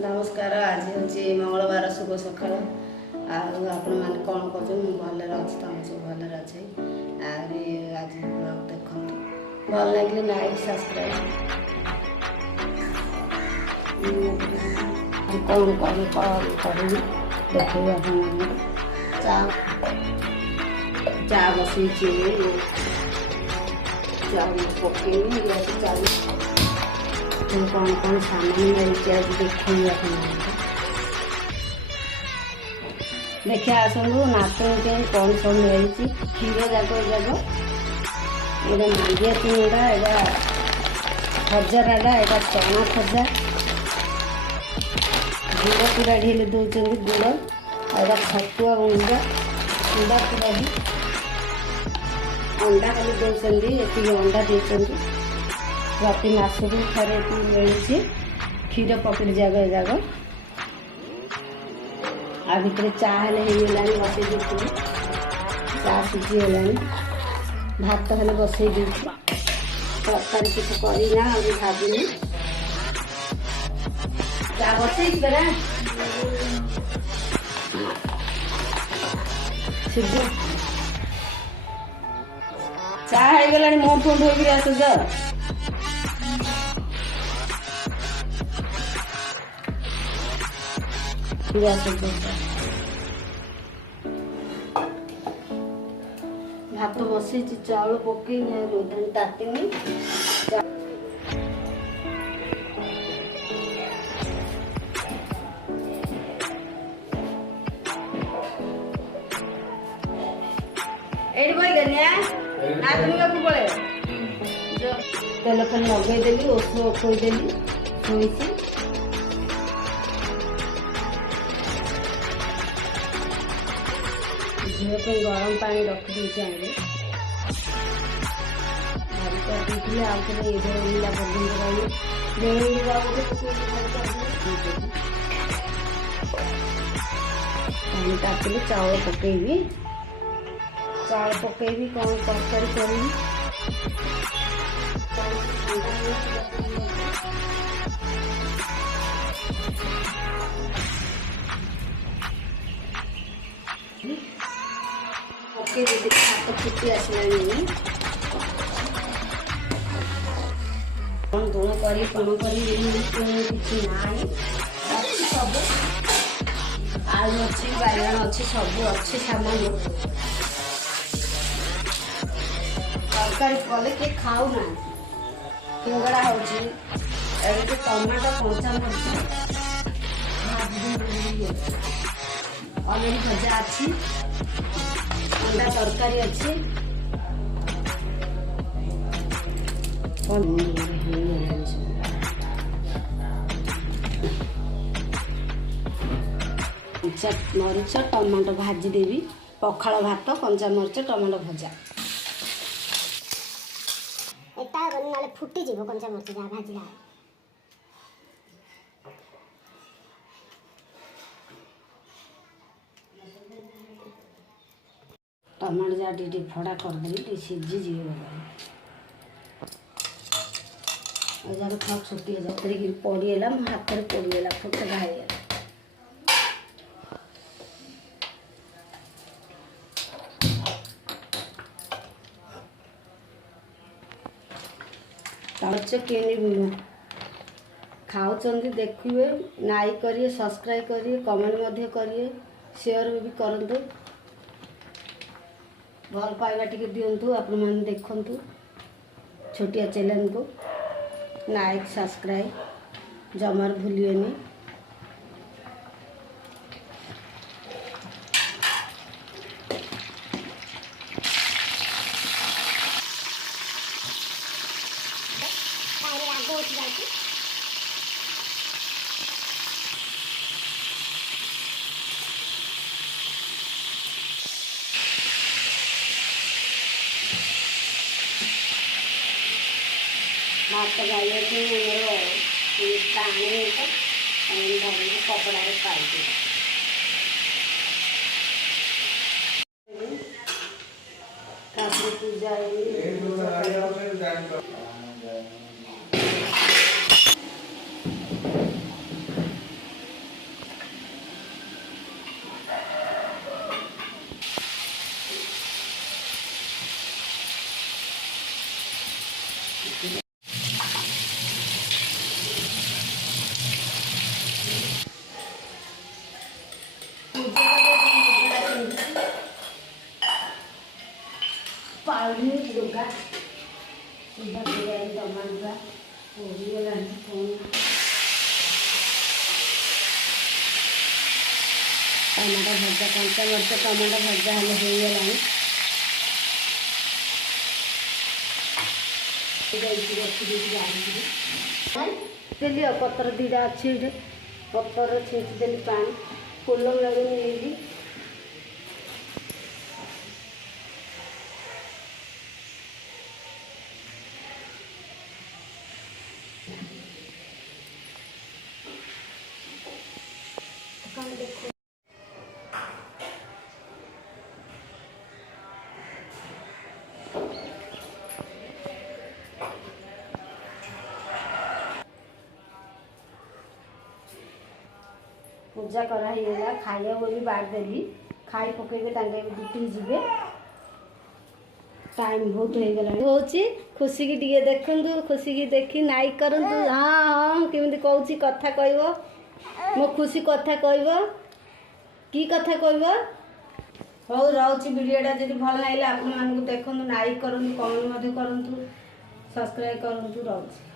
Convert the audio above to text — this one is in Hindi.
नमस्कार। आज हूँ मंगलवार शुभ सकाल आपण मैंने कौन कर भल अच्छे तुम सब भल अच्छे आज देख भल लगे लाइक सब्सक्राइब कौन कर देखे चा चा बस पकईनी चा कौन कौन सामान मिलती आज देखिए आसतु नातुणी के कौन सब मिलती क्षीर जाक जाक ये मांडिया चुनाटा यहाँ खजाराटा यहाँ चना खजा गुड़ पूरा ढिले दौरान गुड़ आ छतुआ गुंडा गुंडा पूरा अंडा खाली दौरान ये अंडा देते प्रति मासक थे मिलूँ क्षीर पकेट जगह जगह आ भर चाहे बसई देखिए चा सीझीगला भात खाली बसई तरकारी किसी करना अभी भाविनी चा बसई परा सीझ चा हो मुँह फुँ धोक आस भात बसई चाउल पकई तातीनी एडी बई गनिया नातनी को पळे तेल फल लगेदेली ओस खोदेली सोईसी झील गरम पानी रखी आगे देखिए आगे नीला बंद पानी तापले चाउल पकईबी कौन तरकारी करी हाथ फुटी आसला कौन गुण कर किसी ना सब आलू अच्छी बाइगण अच्छी सब अच्छे सामान तरकारी कले किए खाऊ ना सिंगड़ा हो टमाटो कंचा अलरेडी भजा अच्छी अंडा तरकारी अच्छी मरीच टमाटो भाजीदेवी पखाड़ भात कंचा मरीच टमाटो भजा ना फुटी जीव कंचा मरीच जहाँ भाजला टमाटो जहाँ टी फड़ा करदेली सीझी जीव जब खाप छुट्टी जाए पड़गला मो हाथ में पड़गला फुट बाहर खाऊँ देखिए लाइक करिए सब्सक्राइब करिए कमेंट करिए शेयर भी करंतु भल पाइबा टिके दिंतु आपण मैंने देखु छोटिया चैनल को लाइक सब्सक्राइब जमार भूलिएनि भात गाइए पानी कपड़ा पाई पूजा ଟମାଟୋ ସିଧା ବିରିୟାନୀ ଟମାଟୋ ପୋଡ଼ିଗଲାଣି ଟମାଟୋ ଭଜା କଞ୍ଚା ମରିଚ ଟମାଟୋ ଭଜା ହେଲେ ହେଇଗଲାଣି। ଦେଲି ଆଉ ପତ୍ର ଦୁଇଟା ଅଛି ଏଇଠି ପତ୍ର ଛିଞ୍ଚିଦେଲି ପାଣି ଫୁଲ ଲାଗୁନି ଏଇଠି पूजा कराइला खाइया बोली बाढ़ देली खाई पकड़े ड्यूटी जीवे टाइम बहुत हो गला होची खुशी की टिके देखंतु खुशी की देखी नाइक करंतु हाँ हाँ केमिति कहूची कथा कहबो मो खुशी कथा कहबो की कथा कहबो हो रहउची वीडियोटा जदि भल लागले आपन मानकु देखंतु नाइक करंतु कमेंट मध्ये करंतु सब्सक्राइब करंतु रहउची।